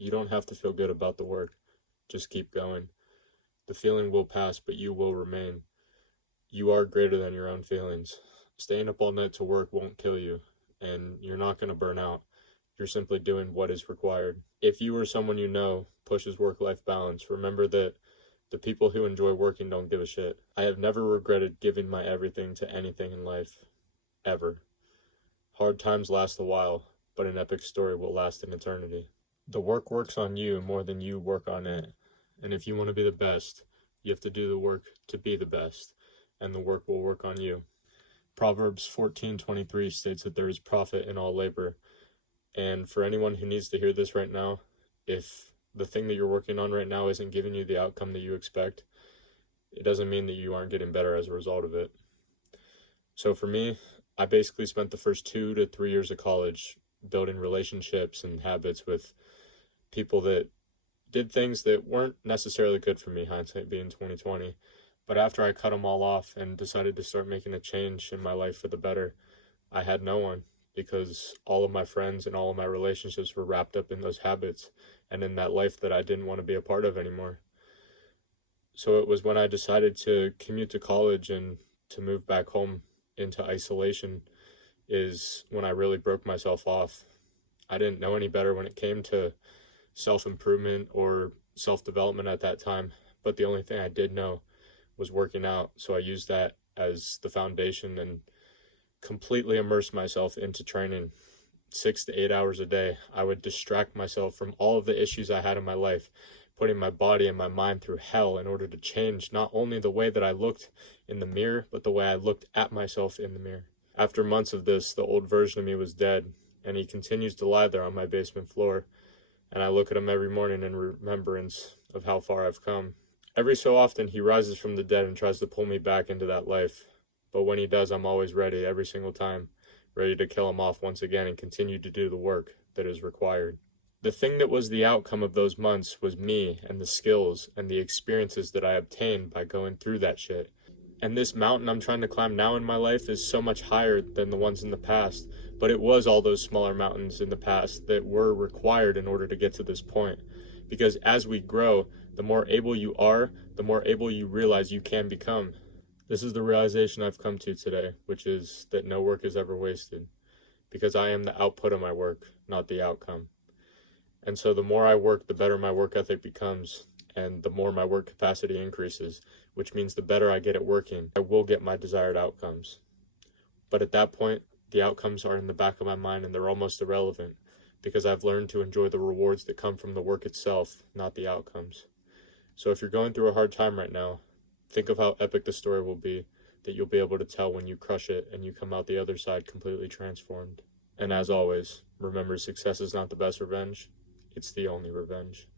You don't have to feel good about the work. Just keep going. The feeling will pass, but you will remain. You are greater than your own feelings. Staying up all night to work won't kill you, and you're not going to burn out. You're simply doing what is required. If you or someone you know pushes work-life balance, remember that the people who enjoy working don't give a shit. I have never regretted giving my everything to anything in life, ever. Hard times last a while, but an epic story will last an eternity. The work works on you more than you work on it. And if you want to be the best, you have to do the work to be the best, and the work will work on you. Proverbs 14:23 states that there is profit in all labor. And for anyone who needs to hear this right now, if the thing that you're working on right now isn't giving you the outcome that you expect, it doesn't mean that you aren't getting better as a result of it. So for me, I basically spent the first 2 to 3 years of college building relationships and habits with people that did things that weren't necessarily good for me, hindsight being 2020. But after I cut them all off and decided to start making a change in my life for the better, I had no one, because all of my friends and all of my relationships were wrapped up in those habits and in that life that I didn't want to be a part of anymore. So it was when I decided to commute to college and to move back home into isolation is when I really broke myself off. I didn't know any better when it came to self-improvement or self-development at that time, but the only thing I did know was working out. So I used that as the foundation and completely immersed myself into training 6 to 8 hours a day. I would distract myself from all of the issues I had in my life, putting my body and my mind through hell in order to change not only the way that I looked in the mirror, but the way I looked at myself in the mirror. After months of this, the old version of me was dead, and he continues to lie there on my basement floor, and I look at him every morning in remembrance of how far I've come. Every so often, he rises from the dead and tries to pull me back into that life. But when he does, I'm always ready, every single time, ready to kill him off once again and continue to do the work that is required. The thing that was the outcome of those months was me and the skills and the experiences that I obtained by going through that shit. And this mountain I'm trying to climb now in my life is so much higher than the ones in the past, but it was all those smaller mountains in the past that were required in order to get to this point. Because as we grow, the more able you are, the more able you realize you can become. This is the realization I've come to today, which is that no work is ever wasted, because I am the output of my work, not the outcome. And so the more I work, the better my work ethic becomes, and the more my work capacity increases, which means the better I get at working, I will get my desired outcomes. But at that point, the outcomes are in the back of my mind and they're almost irrelevant, because I've learned to enjoy the rewards that come from the work itself, not the outcomes. So if you're going through a hard time right now, think of how epic the story will be that you'll be able to tell when you crush it and you come out the other side completely transformed. And as always, remember, success is not the best revenge, it's the only revenge.